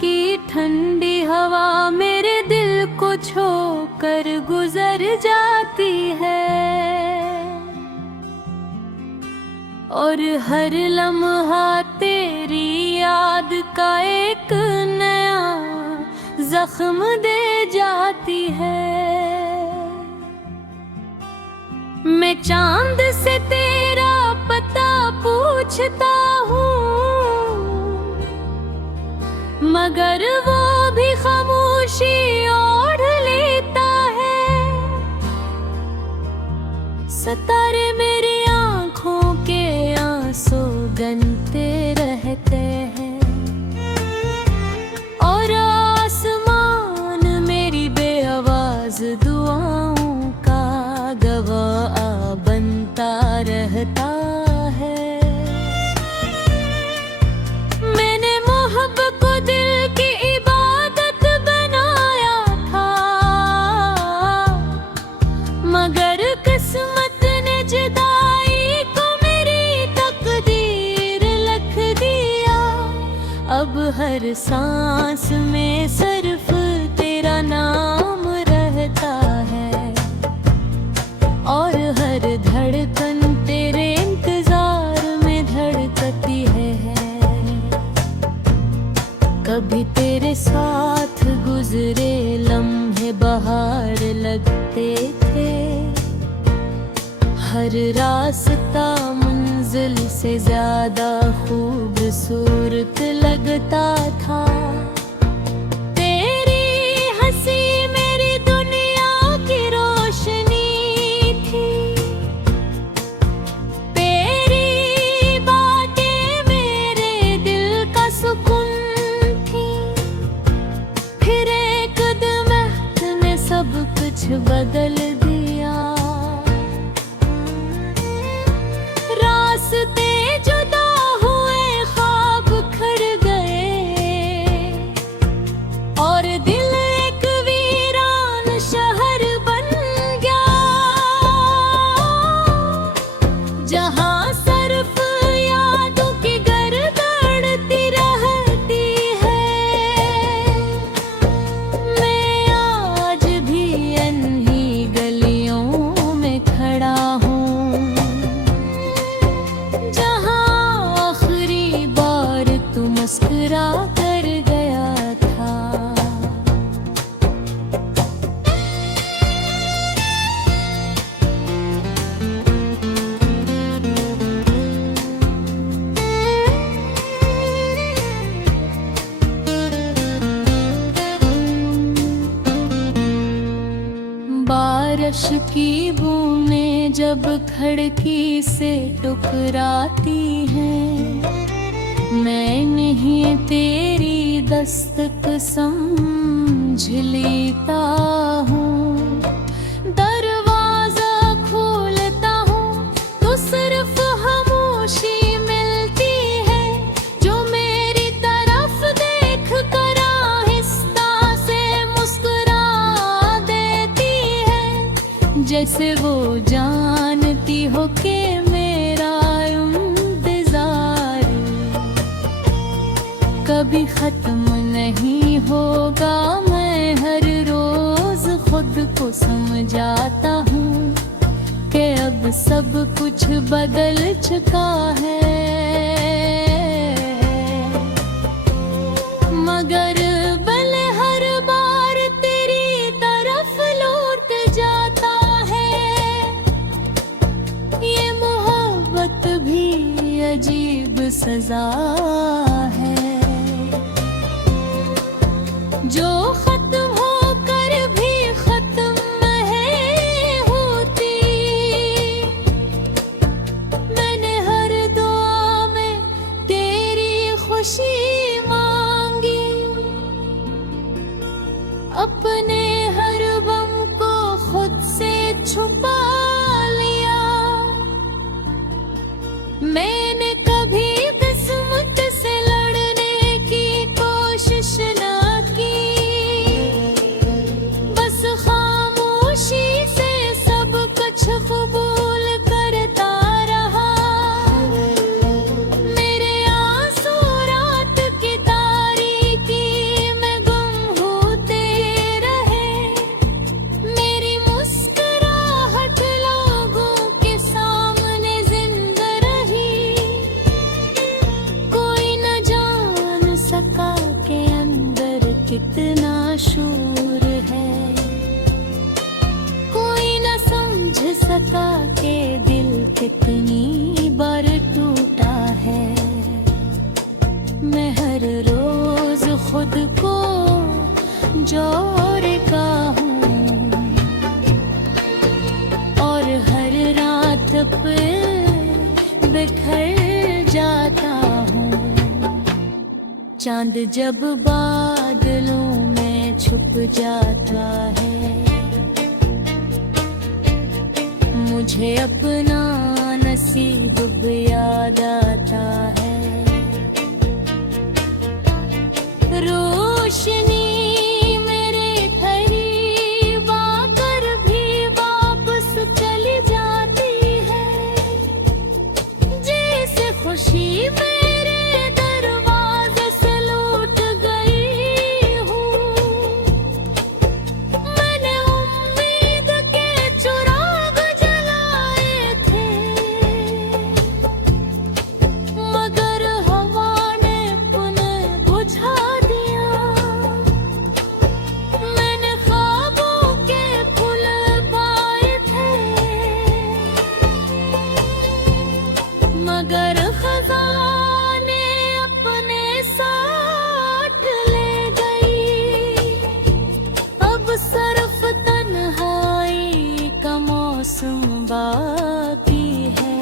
की ठंडी हवा मेरे दिल को छू कर गुजर जाती है, और हर लम्हा तेरी याद का एक नया जख्म दे जाती है। मैं चांद से तेरा पता पूछता हूँ, मगर वो भी खामोशी ओढ़ लेता है। सितारे मेरी आँखों के आंसू गनते रहते हैं, और आसमान मेरी बेआवाज दुआओं का गवाह बनता रहता है। मैंने मोहब्बत को दिल की इबादत बनाया था, मगर किस्मत ने जुदाई को मेरी तकदीर लिख दिया। अब हर सांस में सिर्फ तेरा नाम रहता है, और हर धड़कन तेरे इंतजार में धड़कती है। कभी तेरे साथ गुजरे लम्हे बहार लगते थे, हर रास्ता मंजिल से ज्यादा खूबसूरत लगता था। तेरी हंसी मेरी दुनिया की रोशनी थी, तेरी बातें मेरे दिल का सुकून थी। फिर एक दिन ने सब कुछ बदल दिया, रास्ते जुदा हुए, ख्वाब खड़ गए, और दिल एक वीरान शहर बन गया, जहाँ सिर्फ यादों की गड़गड़ती रहती है। मैं आज भी अनही गलियों में खड़ा हूँ, जहाँ आखिरी बार तू मुस्कुरा कर गया था। बारिश की बूंदें जब खिड़की से टकराती हैं, मैं नहीं तेरी दस्तक समझ लेता हूँ। दरवाजा खोलता हूँ तो सिर्फ खामोशी मिलती है, जो मेरी तरफ देख कर आहिस्ता से मुस्कुरा देती है, जैसे वो जानती हो कि मेरा इंतजार कभी खत्म नहीं होगा। मैं हर रोज खुद को समझाता हूँ कि अब सब कुछ बदल चुका है, मगर बल हर बार तेरी तरफ लौट जाता है। ये मोहब्बत भी अजीब सजा है, जो खत्म होकर भी खत्म नहीं होती। मैंने हर दुआ में तेरी खुशी मांगी, अपने हर गम को खुद से छुपा लिया। मैंने कभी किस्मत से लड़ने की कोशिश न की, पे बिखर जाता हूँ। चांद जब बादलों में छुप जाता है, मुझे अपना नसीब भी याद आता है। रोशनी मेरे करीब आकर भी वापस चली जाती है, जैसे खुशी मेरे दरवाजे से लौट गई हूँ। मैंने उम्मीद के चिराग जलाए थे, मगर हवा ने पुनः बुझा दिया। मैंने ख्वाबों के फूल पाए थे, मगर खजाने अपने साथ ले गई। अब सिर्फ तन्हाई का मौसम बाकी है,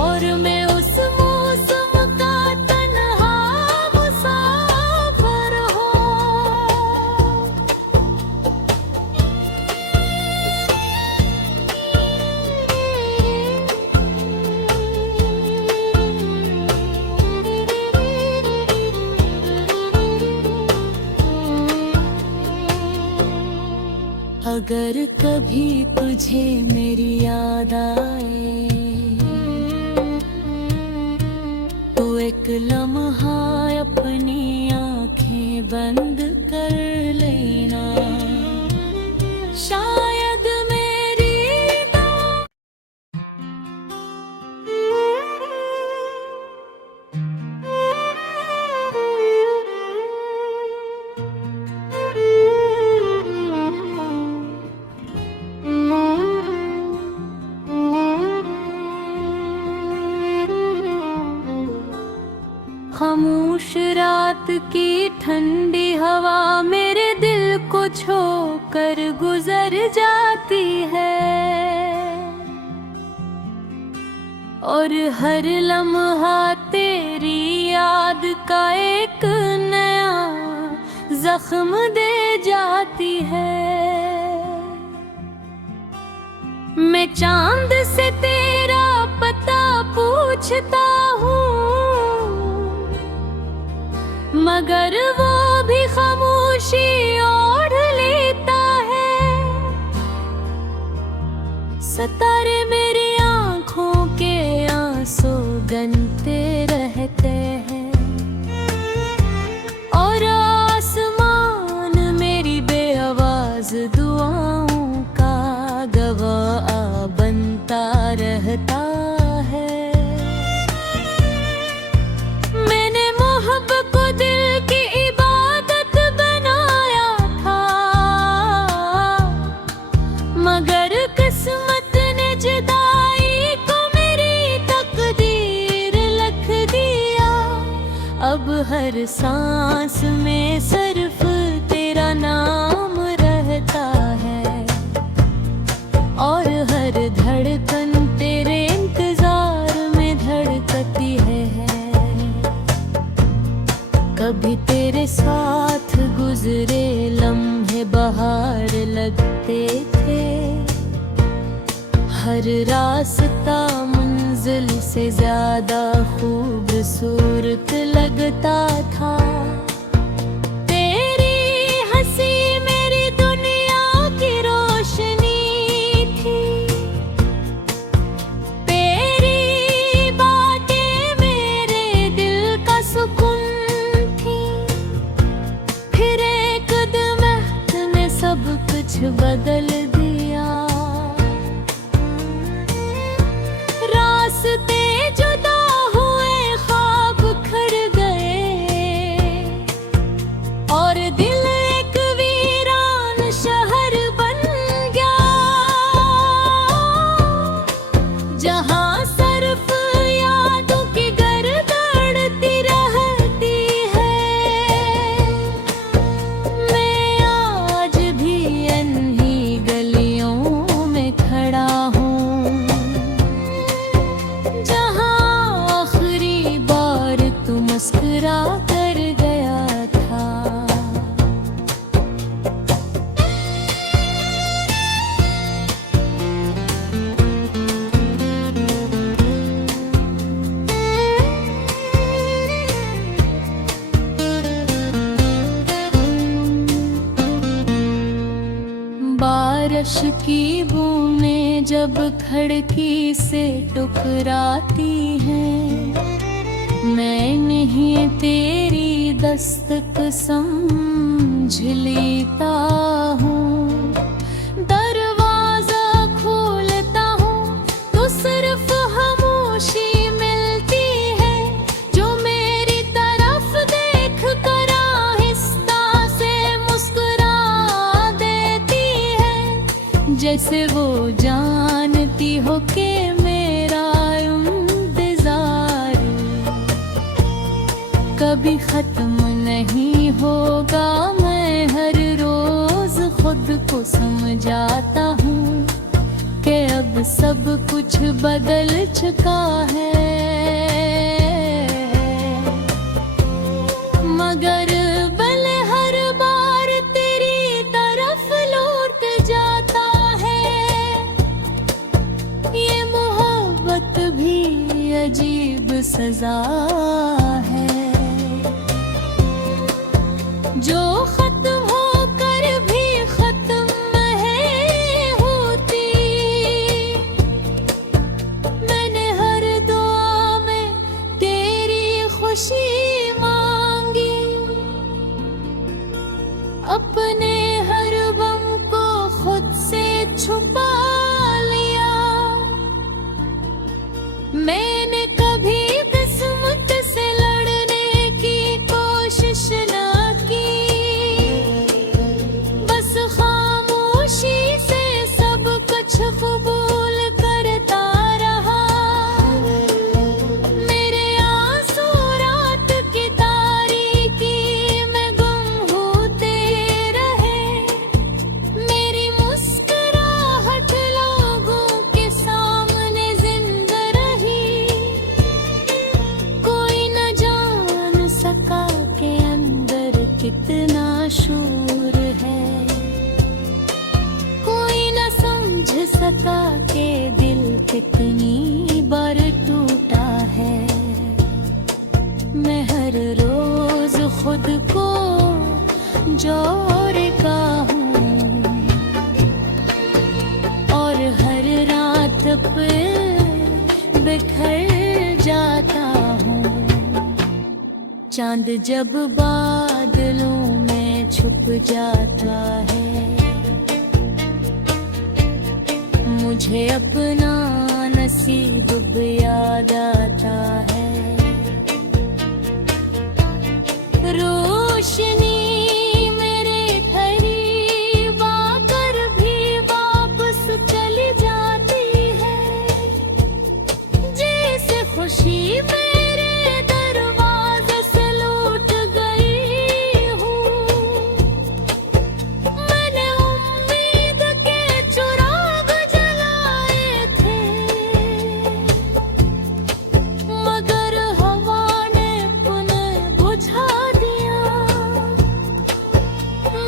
और मैं उस मौसम का तन्हा मुसाफिर हूँ। अगर कभी तुझे मेरी याद आए तो एक लम्हा अपनी आंखें बंद कर लेना। शायद मेरी खामोश रात की ठंडी हवा मेरे दिल को छोकर गुजर जाती है, और हर लम्हा तेरी याद का एक नया जख्म दे जाती है। मैं चांद से तेरा पता पूछता हूँ, मगर वो भी खामोशी ओढ़ लेता है। सितारे मेरी आंखों के आंसू गनते रहते हैं, और आसमान मेरी बेआवाज दुआओं का गवाह बनता रहता है। मैंने मोहब्बत को दिल की इबादत बनाया था, मगर किस्मत ने जुदाई को मेरी तकदीर लिख दिया। अब हर सांस में सिर्फ तेरा नाम रहता है, और हर धड़कन तेरे इंतजार में धड़कती है। कभी तेरे साथ गुजरे लम्हे बहार लगते थे, हर रास्ता मंजिल से ज्यादा खूबसूरत लगता था। तेरी हंसी मेरी दुनिया की रोशनी थी, तेरी बातें मेरे दिल का सुकून थी। फिर एक दिन ने सब कुछ बदल दिया, रास्ते जुदा हुए, ख्वाब खड़ गए। बारिश की बूंदें जब खिड़की से टकराती हैं, मैं नहीं तेरी दस्तक समझ लेता हूँ। दरवाजा खोलता हूँ तो सिर्फ खामोशी मिलती है, जो मेरी तरफ देख कर आहिस्ता से मुस्कुरा देती है, जैसे वो जानती हो कि मेरा इंतजार कभी खत्म नहीं होगा। मैं हर रोज खुद को समझाता हूँ कि अब सब कुछ बदल चुका है, मगर भले हर बार तेरी तरफ लौट जाता है। ये मोहब्बत भी अजीब सजा है, जो खत्म होकर भी खत्म है होती। मैंने हर दुआ में तेरी खुशी मांगी, अपने हर गम को खुद से छुपा लिया। मैंने कभी किस्मत से लड़ने की कोशिश न कबूल करता रहा। मेरे आंसू रात की तारीकी में गुम होते रहे, मेरी मुस्कुराहट लोगों के सामने जिंदा रही। कोई न जान सका के अंदर कितना शूर है, समझ सका के दिल कितनी बार टूटा है। मैं हर रोज खुद को जोड़ता हूँ और हर रात पे बिखर जाता हूँ। चांद जब बादलों में छुप जाता है, मुझे अपना नसीब याद आता है। रोशनी मेरे करीब आकर भी वापस चली जाती है, जैसे खुशी मेरे दरवाजे से लौट गई हूँ। मैंने उम्मीद के चुराग मगर हवा ने पुनः बुझा दिया।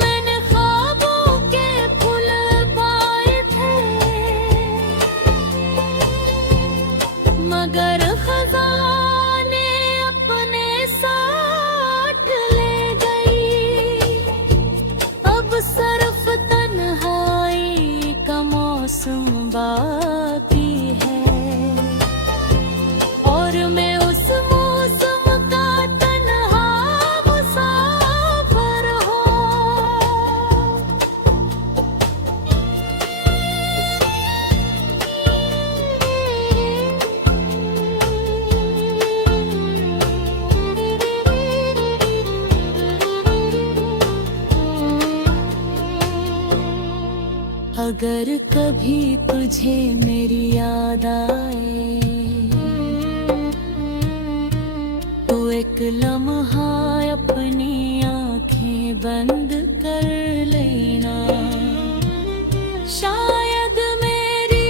मैंने ख्वाबों के फूल पाए थे, मगर खजाने अपने साथ ले गई। अब सिर्फ तन्हाई का मौसम बाकी है, और मैं उस मौसम का तन्हा मुसाफिर अगर कभी तुझे मेरी याद आए तो एक लम्हा अपनी आंखें बंद कर लेना। शायद मेरी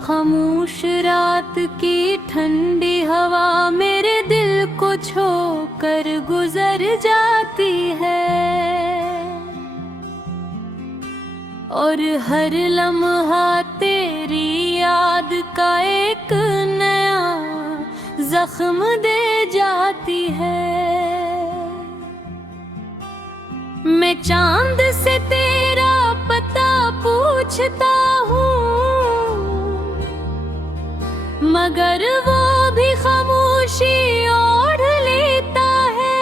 खामोश रात की ठंडी हवा मेरे दिल को को छोकर गुजर जाती है, और हर लम्हा तेरी याद का एक नया जख्म दे जाती है। मैं चांद से तेरा पता पूछता हूँ, मगर वो भी खामोशी ओढ़ लेता है।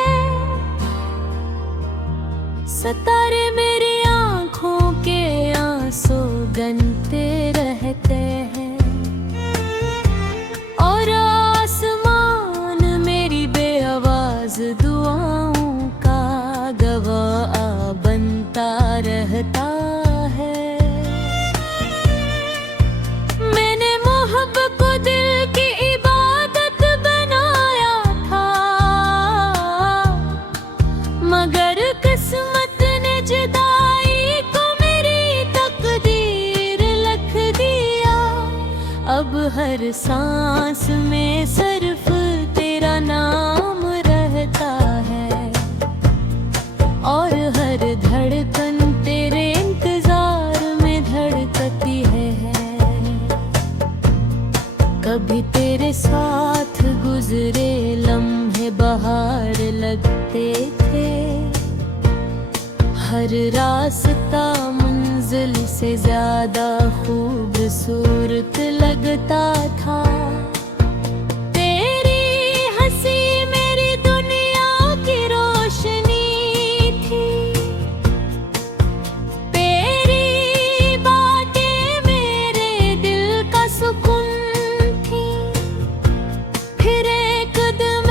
सितारे मेरी आंखों के आंसू गनते रहते हैं, और आसमान मेरी बेआवाज दुआओं का गवाह बनता रहता है। मैंने मोहब्बत को दिल की इबादत बनाया था, मगर किस्मत ने जुदाई को मेरी तकदीर लिख दिया। अब हर सांस में सिर्फ तेरा नाम रहता है, और हर धड़कन तेरे इंतजार में धड़कती है। कभी तेरे साथ गुजरे लम्हे बहार लगते थे, हर रास्ता मंजिल से ज्यादा खूबसूरत लगता था। तेरी हंसी मेरी दुनिया की रोशनी थी, तेरी बातें मेरे दिल का सुकून थी। फिर एक दिन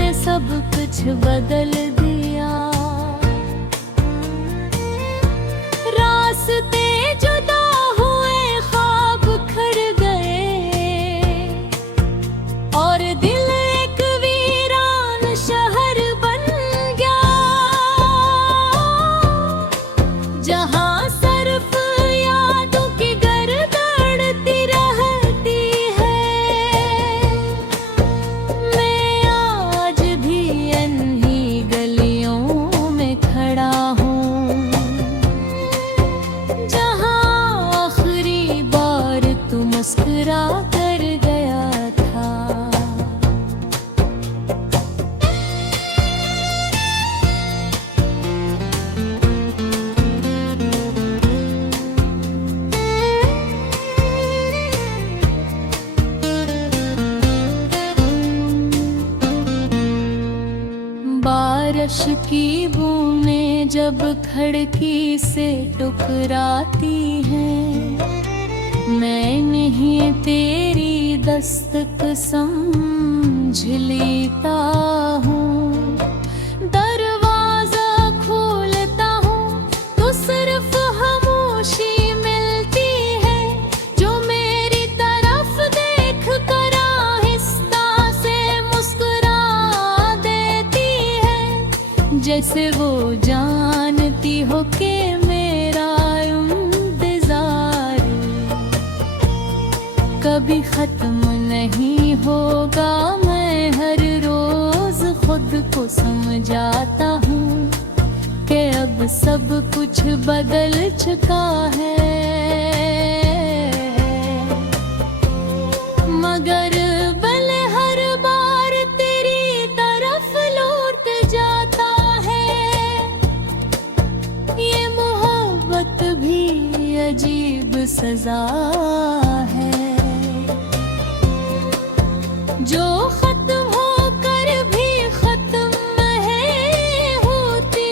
ने सब कुछ बदल दिया, रास्ते जुदा हुए, ख्वाब खड़ गए, और दिल एक वीरान शहर बन गया, जहाँ सिर्फ यादों की गड़गड़ती रहती है। मैं आज भी अनही गलियों में खड़ा हूँ, जहाँ आखिरी बार तू मुस्कुरा कर गया था। बारिश की बूंदें जब खिड़की से टकराती हैं, मैं नहीं तेरी दस्तक समझ लेता हूँ। दरवाजा खोलता हूँ तो सिर्फ खामोशी मिलती है, जो मेरी तरफ देख कर आहिस्ता से मुस्कुरा देती है, जैसे वो जानती हो कि मेरा इंतजार कभी खत्म नहीं होगा। मैं हर रोज खुद को समझाता हूँ कि अब सब कुछ बदल चुका है, मगर भले हर बार तेरी तरफ लौट जाता है। ये मोहब्बत भी अजीब सजा है, जो खत्म होकर भी खत्म नहीं होती।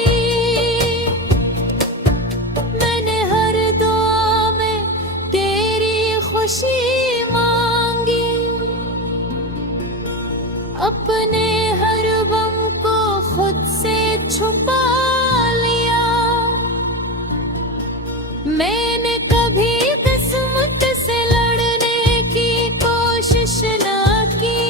मैंने हर दुआ में तेरी खुशी मांगी, अपने हर गम को खुद से छुपा लिया। मैंने कभी किस्मत से लड़ने की कोशिश न की,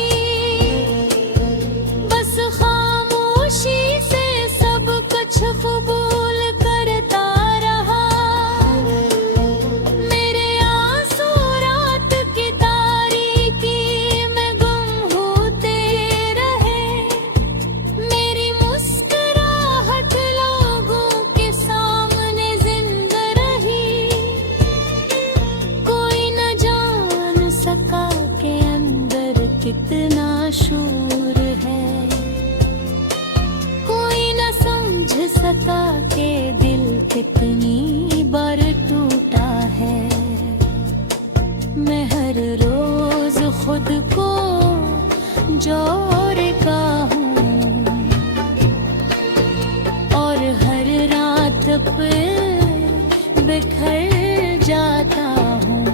पे बिखर जाता हूँ।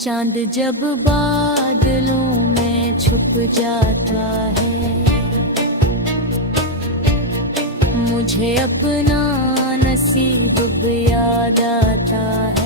चांद जब बादलों में छुप जाता है, मुझे अपना नसीब याद आता है।